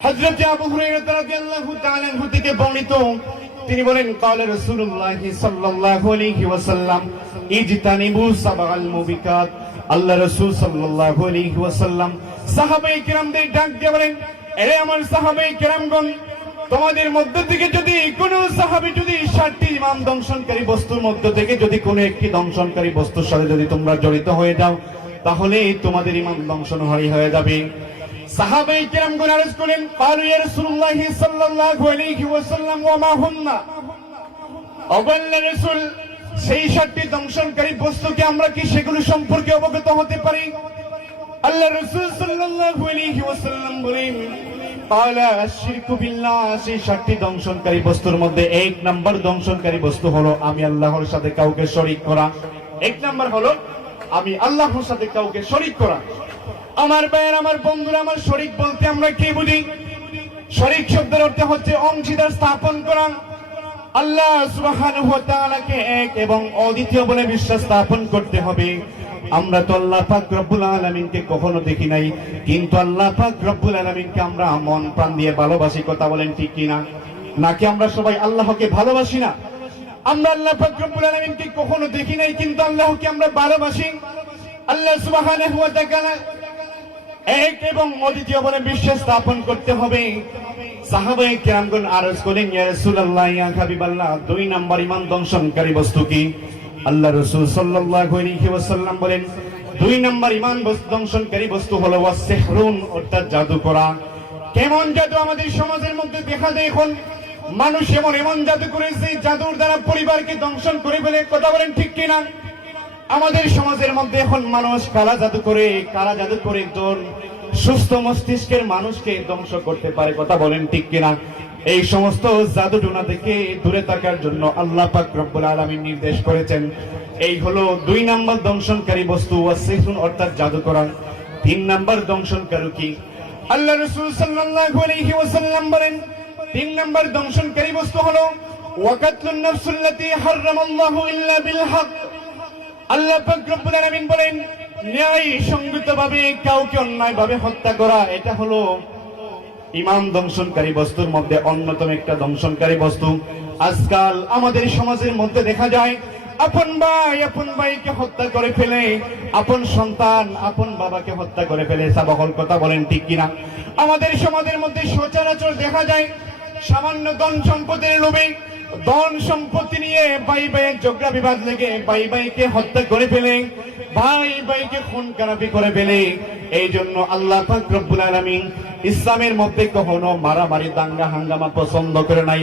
হযরত আবু হুরায়রা রাদিয়াল্লাহু তাআলা আনহু থেকে বর্ণিত, তিনি বলেন ক্বালা রাসূলুল্লাহ সাল্লাল্লাহু আলাইহি ওয়াসাল্লাম ইজতানিবু সাবআল মুবিকাত। আল্লাহ রাসূল সাল্লাল্লাহু আলাইহি ওয়াসাল্লাম সাহাবায়ে কিরামদের ডাক দিয়ে বলেন, এরে আমার সাহাবায়ে কিরামগণ, তোমাদের মধ্য থেকে যদি কোন সাহাবী যদি 60টি ইমান দংশনকারী বস্তুর মধ্য থেকে যদি কোন একটি দংশনকারী বস্তুর সাথে যদি তোমরা জড়িত হয়ে যাও, তাহলে তোমাদের ইমান দংশন হয়ে যাবে। সাহাবায়ে কিরামগণ আরজ করেন, ক্বালু ইয়া রাসূলুল্লাহ সাল্লাল্লাহু আলাইহি ওয়াসাল্লাম ওয়া মা হুন্না। আল্লাহর রাসূল, সেই 60টি দংশনকারী বস্তুকে আমরা কি সেগুলো সম্পর্কে অবগত হতে পারি? আল্লাহর রাসূল সাল্লাল্লাহু আলাইহি ওয়াসাল্লাম বলেন, ক্বালা আশ-শিরকু বিল্লাহ। সেই 60টি দংশনকারী বস্তুর মধ্যে 1 নাম্বার দংশনকারী বস্তু হলো আমি আল্লাহর সাথে কাউকে শরীক করা। 1 নাম্বার হলো আমি আল্লাহর সাথে কাউকে শরীক করা। আমার ভাইয়ের, আমার বন্ধুরা, আমার শরীক বলতে আমরা কি বুঝি? শরীক শব্দের অর্থ হচ্ছে অংশীদার স্থাপন করা। আল্লাহ সুবহানাহু ওয়া তাআলাকে এক এবং অদ্বিতীয় বলে বিশ্বাস স্থাপন করতে হবে। আমরা তো আল্লাহ পাক রব্বুল আলামিনকে কখনো দেখি নাই, কিন্তু আল্লাহ পাক রব্বুল আলামিনকে আমরা মন প্রাণ দিয়ে ভালোবাসি। কথা বলেন ঠিক কিনা? নাকি আমরা সবাই আল্লাহকে ভালোবাসি না? আমরা আল্লাহ পাক রব্বুল আলামিনকে কখনো দেখি নাই, কিন্তু আল্লাহকে আমরা ভালোবাসি। আল্লাহ সুবহানাহু ওয়া তাআলা এক এবং অদ্বিতীয় বলে বিশ্বাস স্থাপন করতে হবে। সাহাবায়ে কিরামগণ আরজ করেন, ইয়া রাসূলুল্লাহ, ইয়া হাবিবাল্লাহ, 2 নাম্বার ঈমান দংশনকারী বস্তু কি? আল্লাহ রাসূল সাল্লাল্লাহু আলাইহি ওয়াসাল্লাম বলেন, 2 নাম্বার ঈমান দংশনকারী বস্তু হলো ওয়াসসিহরুন, অর্থাৎ জাদু করা। কেমন জাদু আমাদের সমাজের মধ্যে দেখা যায় এখন? মানুষ এমন জাদু করেছে, জাদুর দ্বারা পরিবারকে দংশন করে ফেলে। কথা বলেন ঠিক কিনা? আমাদের সমাজের মধ্যে এখন মানুষ কালা জাদু করে একজন সুস্থ মস্তিষ্কের মানুষকে ধ্বংস করতে পারে। কথা বলেন ঠিক কিনা? এই সমস্ত জাদুটোনা থেকে দূরে থাকার জন্য আল্লাহ পাক রব্বুল আলামিন নির্দেশ করেছেন। এই হলো 2 নাম্বার দংশনকারী বস্তু ওয়াসসিহরুন, অর্থাৎ জাদু করা। 3 নাম্বার দংশনকারী কি? আল্লাহ রাসূল সাল্লাল্লাহু আলাইহি ওয়াসাল্লাম বলেন, 3 নাম্বার দংশনকারী বস্তু হলো ওয়াকাতলুন নাফসুল্লাতী হারামাল্লাহু ইল্লা বিল হক। আল্লাহ পাক রব্বুল আলামিন বলেন, ন্যায় সঙ্গতভাবে কাউকে অন্যায়ভাবে হত্যা করা, এটা হলো ঈমান দংশনকারী বস্তুর মধ্যে অন্যতম একটা দংশনকারী বস্তু। আজকাল আমাদের সমাজের মধ্যে দেখা যায় আপন ভাইকে হত্যা করে ফেলে, আপন সন্তান আপন বাবাকে হত্যা করে ফেলে। সাবাহল কথা বলেন ঠিক কিনা? আমাদের সমাজের মধ্যে সচরাচর দেখা যায় সামান্য ধন সম্পদের লোভে, ধন সম্পত্তি নিয়ে ভাইয়ের ঝগড়া বিবাদ লেগে ভাইকে হত্যা করে ফেলে, ভাইকে খুন খারাপি করে ফেলে। এই জন্য আল্লাহ পাক রব্বুল আলামিন ইসলামের মধ্যে কখনো মারামারি দাঙ্গা হাঙ্গামা পছন্দ করে নাই।